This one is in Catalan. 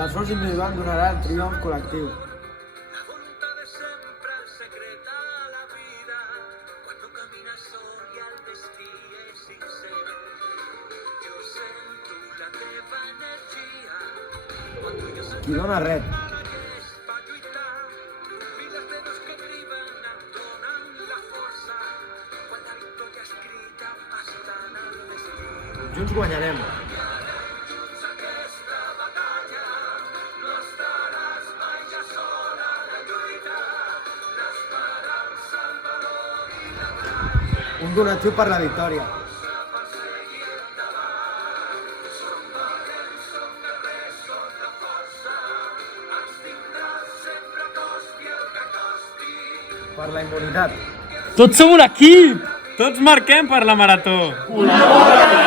L'esforç individual donarà el triomf col·lectiu. Qui dona res. Junts guanyarem. Un donatiu per la victòria. Per la immunitat. Tots som un equip! Tots marquem per la marató! Col·labora